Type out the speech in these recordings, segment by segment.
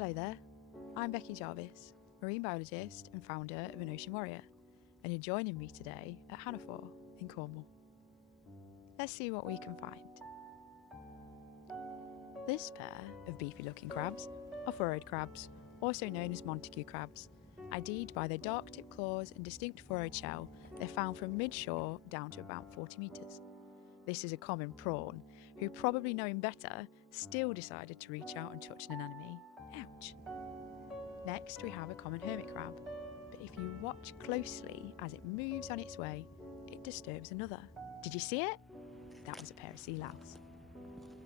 Hello there, I'm Becky Jarvis, Marine Biologist and founder of An Ocean Warrior, and you're joining me today at Hannafore in Cornwall. Let's see what we can find. This pair of beefy looking crabs are furrowed crabs, also known as Montague crabs. ID'd by their dark tipped claws and distinct furrowed shell, they're found from mid-shore down to about 40 metres. This is a common prawn, who, probably knowing better, still decided to reach out and touch an anemone. Ouch! Next we have a common hermit crab, but if you watch closely as it moves on its way, it disturbs another. Did you see it? That was a pair of sea louse.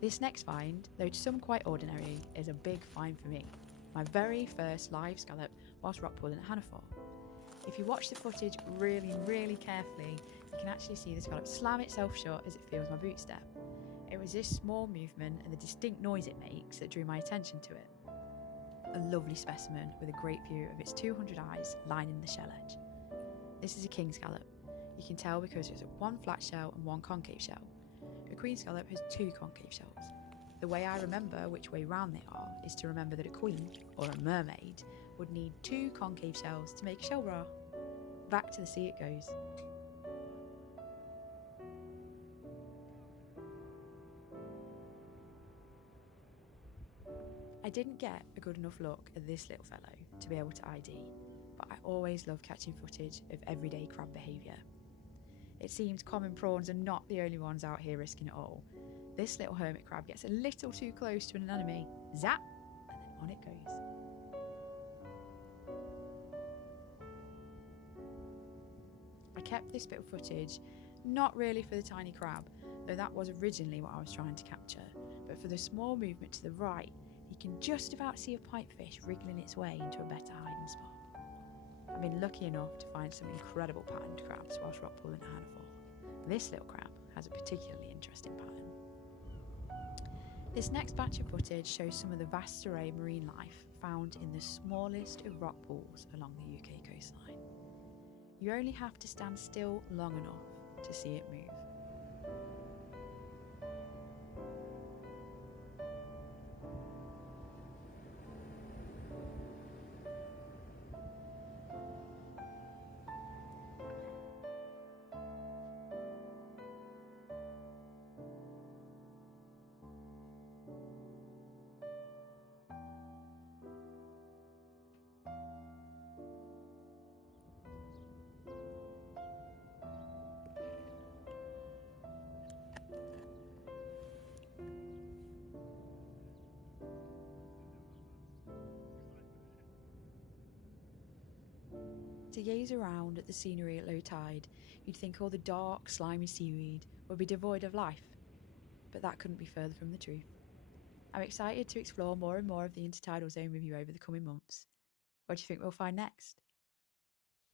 This next find, though to some quite ordinary, is a big find for me. My very first live scallop whilst rockpooling at Hannafore. If you watch the footage really carefully, you can actually see the scallop slam itself shut as it feels my boot step. It was this small movement and the distinct noise it makes that drew my attention to it. A lovely specimen with a great view of its 200 eyes lining the shell edge. This is a king scallop. You can tell because there's one flat shell and one concave shell. A queen scallop has two concave shells. The way I remember which way round they are is to remember that a queen, or a mermaid, would need two concave shells to make a shell bra. Back to the sea it goes. I didn't get a good enough look at this little fellow to be able to ID, but I always love catching footage of everyday crab behaviour. It seems common prawns are not the only ones out here risking it all. This little hermit crab gets a little too close to an anemone, zap, and then on it goes. I kept this bit of footage, not really for the tiny crab, though that was originally what I was trying to capture, but for the small movement to the right. You can just about see a pipefish wriggling its way into a better hiding spot. I've been lucky enough to find some incredible patterned crabs whilst rockpooling at Hannafore. This little crab has a particularly interesting pattern. This next batch of footage shows some of the vast array of marine life found in the smallest of rock pools along the UK coastline. You only have to stand still long enough to see it move. To gaze around at the scenery at low tide, you'd think all the dark, slimy seaweed would be devoid of life, but that couldn't be further from the truth. I'm excited to explore more and more of the intertidal zone with you over the coming months. What do you think we'll find next?